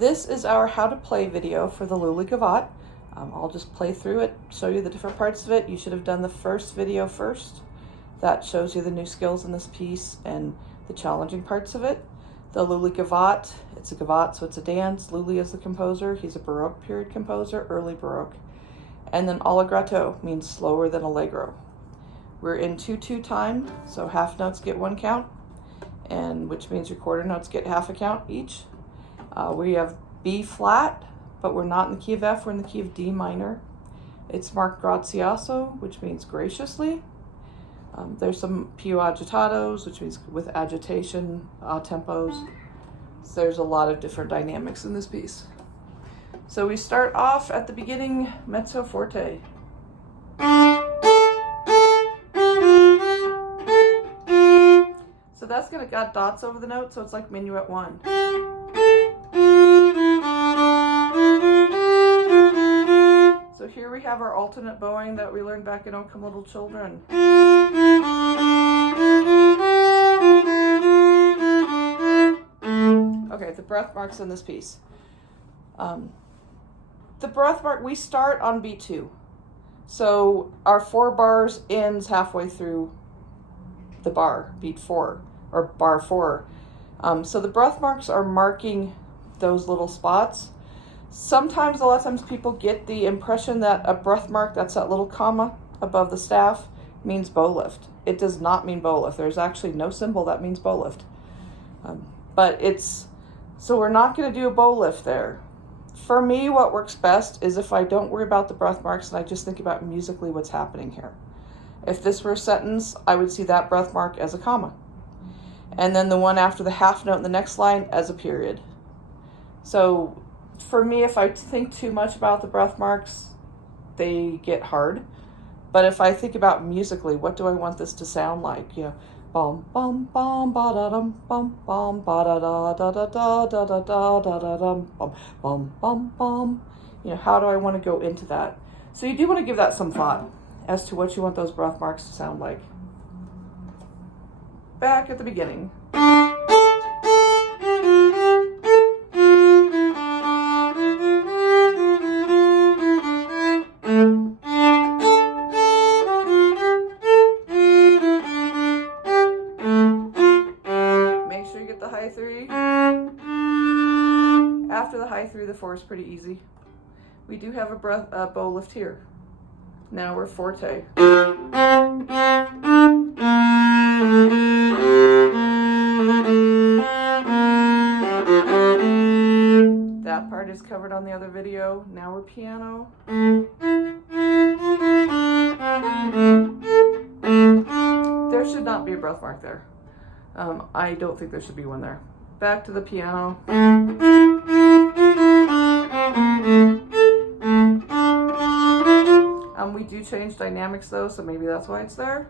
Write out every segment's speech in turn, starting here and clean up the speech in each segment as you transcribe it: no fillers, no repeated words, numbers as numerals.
This is our how to play video for the Lully Gavotte. I'll just play through it, show you the different parts of it. You should have done the first video first. That shows you the new skills in this piece and the challenging parts of it. The Lully Gavotte, it's a gavotte, so it's a dance. Lully is the composer. He's a Baroque period composer, early Baroque. And then allegretto means slower than allegro. We're in 2/2 time, so half notes get 1 count, and which means your quarter notes get half a count each. We have B flat, but we're not in the key of F, we're in the key of D minor. It's marked grazioso, which means graciously. There's some più agitatos, which means with agitation, tempos. So there's a lot of different dynamics in this piece. So we start off at the beginning, mezzo forte. So that's got dots over the note, so it's like minuet 1. So here we have our alternate bowing that we learned back in O Come Little Children. Okay, the breath marks in this piece. The breath mark, we start on B2. So our 4 bars ends halfway through the bar, beat 4, or bar 4. So the breath marks are marking those little spots. Sometimes, a lot of times people get the impression that a breath mark, that's that little comma above the staff, means bow lift. It does not mean bow lift. There's actually no symbol that means bow lift. So we're not going to do a bow lift there. For me, what works best is if I don't worry about the breath marks and I just think about musically what's happening here. If this were a sentence, I would see that breath mark as a comma. And then the one after the half note in the next line as a period. So for me, if I think too much about the breath marks, they get hard. But if I think about musically, what do I want this to sound like? You know, bum bum bum ba da dum bum bum ba da da da da da da da da da da dum bum bum bum bum. You know, how do I want to go into that? So you do want to give that some thought as to what you want those breath marks to sound like. Back at the beginning. After the high 3, the 4 is pretty easy. We do have a bow lift here. Now we're forte. That part is covered on the other video. Now we're piano. There should not be a breath mark there. I don't think there should be one there. Back to the piano. We do change dynamics though, so maybe that's why it's there.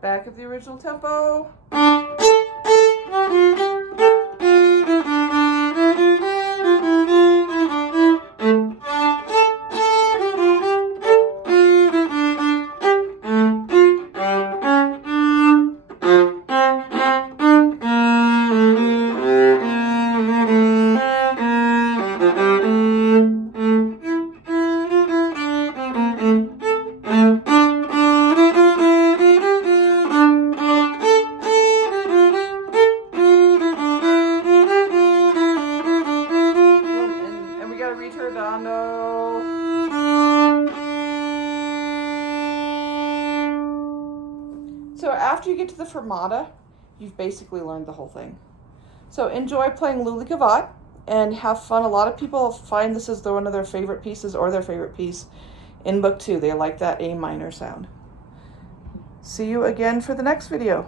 Back at the original tempo. So after you get to the fermata, you've basically learned the whole thing. So enjoy playing Lully Gavotte and have fun. A lot of people find this as one of their favorite pieces or their favorite piece in book 2. They like that A minor sound. See you again for the next video.